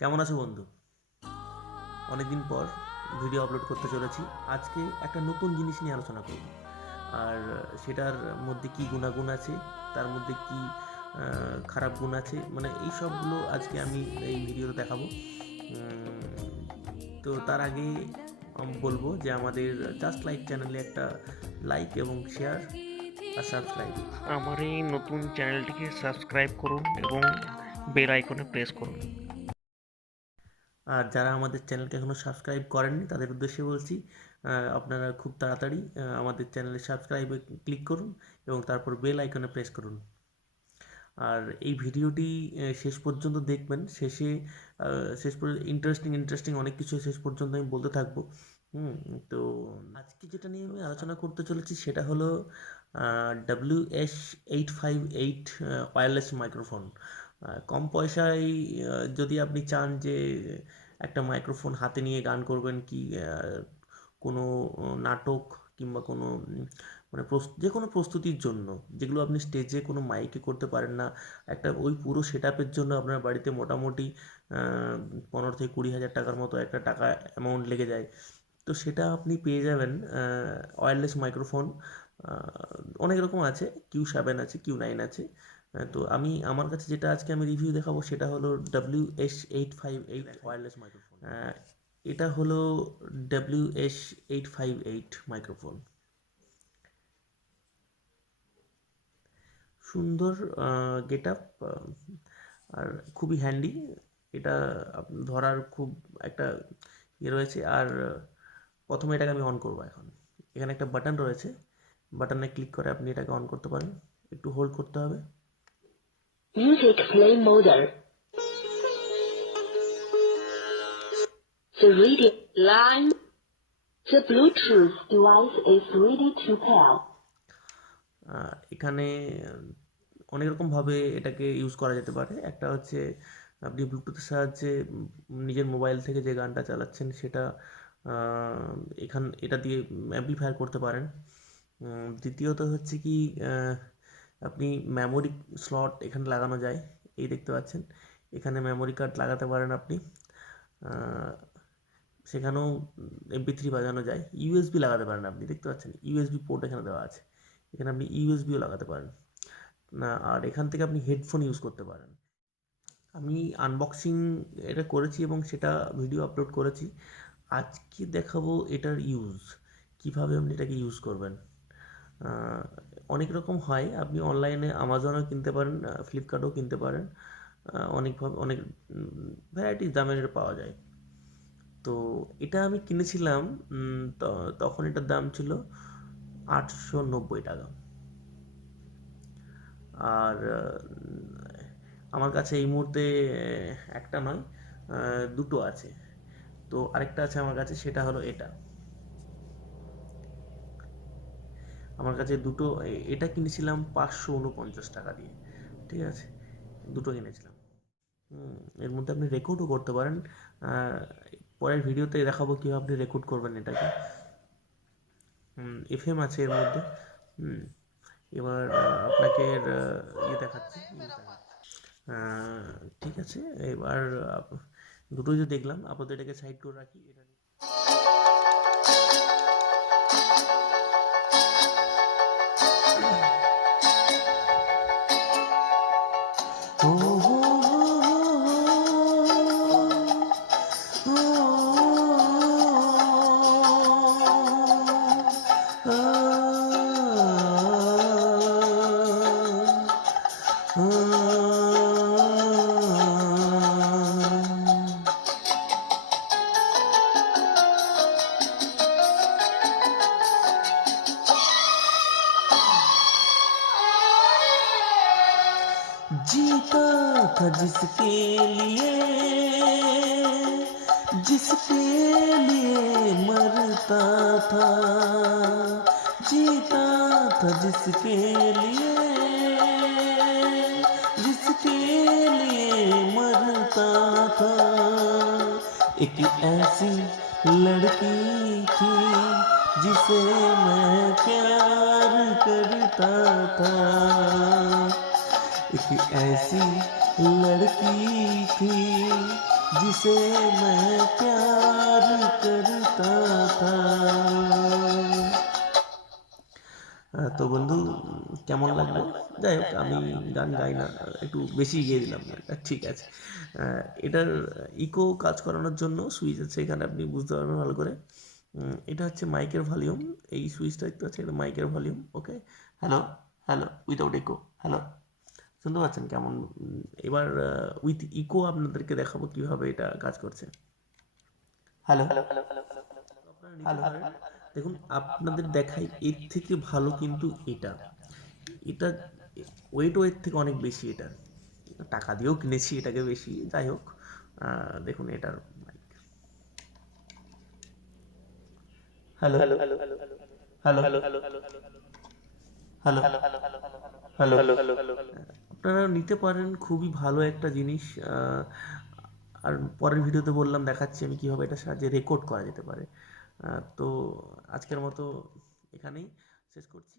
কেমন আছো বন্ধু? অনেকদিন পর ভিডিও আপলোড করতে চলেছি। আজকে একটা নতুন জিনিস নিয়ে আলোচনা করব। আর সেটার মধ্যে কি গুণাগুণ আছে, তার মধ্যে কি খারাপ গুণ আছে, মানে এই সবগুলো আজকে আমি এই ভিডিওতে দেখাবো। তো তার আগে বলবো যে আমাদের জাস্ট লাইক চ্যানেলে একটা লাইক এবং শেয়ার আর সাবস্ক্রাইব। আমার এই নতুন চ্যানেলটিকে সাবস্ক্রাইব করুন এবং বেল আইকনে প্রেস করুন। আর যারা আমাদের চ্যানেলকে এখনও সাবস্ক্রাইব করেননি তাদের উদ্দেশ্যে বলছি, আপনারা খুব তাড়াতাড়ি আমাদের চ্যানেলে সাবস্ক্রাইবে ক্লিক করুন এবং তারপর বেল আইকনে প্রেস করুন। আর এই ভিডিওটি শেষ পর্যন্ত দেখবেন। শেষ পর্যন্ত ইন্টারেস্টিং অনেক কিছু শেষ পর্যন্ত আমি বলতে থাকবো। তো আজকে যেটা নিয়ে আমি আলোচনা করতে চলেছি সেটা হলো WS-858 ওয়্যারলেস মাইক্রোফোন। কম পয়সায় যদি আপনি চান যে একটা মাইক্রোফোন হাতে নিয়ে গান করবেন, কি কোনো নাটক কিংবা কোনো মানে যে কোনো প্রস্তুতির জন্য, যেগুলো আপনি স্টেজে কোনো মাইকে করতে পারেন না, একটা ওই পুরো সেট আপের জন্য আপনার বাড়িতে মোটামুটি 15 থেকে 20 হাজার টাকার মতো একটা টাকা অ্যামাউন্ট লেগে যায়। তো সেটা আপনি পেয়ে যাবেন ওয়্যারলেস মাইক্রোফোন। অনেক রকম আছে, Q7 আছে, Q9 আছে। তো আমার কাছে যেটা আজকে আমি রিভিউ দেখাবো সেটা হলো WS-858 ওয়্যারলেস মাইক্রোফোন। এটা হলো WS-858 মাইক্রোফোন। সুন্দর গেট আপ, আর খুবই হ্যান্ডি। এটা ধরার খুব একটা ইয়ে রয়েছে। আর প্রথমে এটাকে আমি অন করবো। এখন এখানে একটা বাটন রয়েছে, বাটনে ক্লিক করে আপনি এটাকে অন করতে পারেন। একটু হোল্ড করতে হবে। Music play mode. The radio line. The Bluetooth device is ready to pair. এখানে অনেক রকমভাবে এটাকে ইউজ করা যেতে পারে। একটা হচ্ছে আপনি ব্লুটুথের সাহায্যে নিজের মোবাইল থেকে যে গানটা চালাচ্ছেন সেটা এটা দিয়ে অ্যাম্প্লিফায়ার করতে পারেন। দ্বিতীয়ত হচ্ছে কি, আপনি মেমোরি স্লট এখানে লাগানো যায়, এই দেখতে পাচ্ছেন। এখানে মেমোরি কার্ড লাগাতে পারেন আপনি। সেখানেও MP3 বাজানো যায়। USB লাগাতে পারেন আপনি, দেখতে পাচ্ছেন USB পোর্ট এখানে দেওয়া আছে। এখানে আপনি USBও লাগাতে পারেন না। আর এখান থেকে আপনি হেডফোন ইউজ করতে পারেন। আমি আনবক্সিং এটা করেছি এবং সেটা ভিডিও আপলোড করেছি। আজকে দেখাবো এটার ইউজ, কিভাবে আপনি এটাকে ইউজ করবেন। অনেক রকম হয়, আপনি অনলাইনে আমাজনেও কিনতে পারেন, ফ্লিপকার্টেও কিনতে পারেন। অনেক ভ্যারাইটিস দামের এটা পাওয়া যায়। তো এটা আমি কিনেছিলাম, তখন এটার দাম ছিল 890 টাকা। আর আমার কাছে এই মুহূর্তে একটা নয়, দুটো আছে। তো আরেকটা আছে আমার কাছে, সেটা হলো এটা। আমার কাছে দুটো, এটা কিনেছিলাম 549 টাকা দিয়ে। ঠিক আছে, দুটো কিনেছিলাম। এর মধ্যে আপনি রেকর্ডও করতে পারেন। পরের ভিডিওতে দেখাবো কীভাবে আপনি রেকর্ড করবেন এটাকে। FM আছে এর মধ্যে। এবার আপনাকে এর ইয়ে দেখাচ্ছি। ঠিক আছে, এবার দুটোই যে দেখলাম, আপাতত এটাকে সাইড করে রাখি। এটা जीता था जिसके लिए मरता था। जीता था जिसके लिए मरता था। एक ऐसी लड़की थी जिसे मैं प्यार करता था। एक ऐसी लड़की थी जिसे मैं प्यार करता था। তো বন্ধু কেমন লাগলো? যাই হোক, আমি গান গাই না, একটু বেশি গিয়ে দিলাম গানটা, ঠিক আছে। এটার ইকো কাজ করানোর জন্য সুইচ আছে এখানে, আপনি বুঝতে পারবেন ভালো করে। এটা হচ্ছে মাইকের ভলিউম, এই সুইচটা দেখতে পাচ্ছেন, এটা মাইকের volume. Okay, hello hello, without echo, hello, শুনতে পাচ্ছেন কেমন? এবার উইথ ইকো আপনাদেরকে দেখাবো কিভাবে এটা কাজ করছে। হ্যালো হ্যালো হ্যালো হ্যালো, দেখুন আপনাদের দেখাই, এর থেকে ভালো কিন্তু এটা, এটা ওয়েটও এর থেকে অনেক বেশি। এটা টাকা দিয়েও কিনেছি এটাকে বেশি, যাই হোক। দেখুন এটার mic, hello hello hello hello hello hello hello hello hello, আপনারা নিতে পারেন, খুবই ভালো একটা জিনিস। আর পরের ভিডিওতে বললাম, দেখাচ্ছি আমি কীভাবে এটা সাহায্যে রেকর্ড করা যেতে পারে। তো আজকের মতো এখানেই শেষ করছি।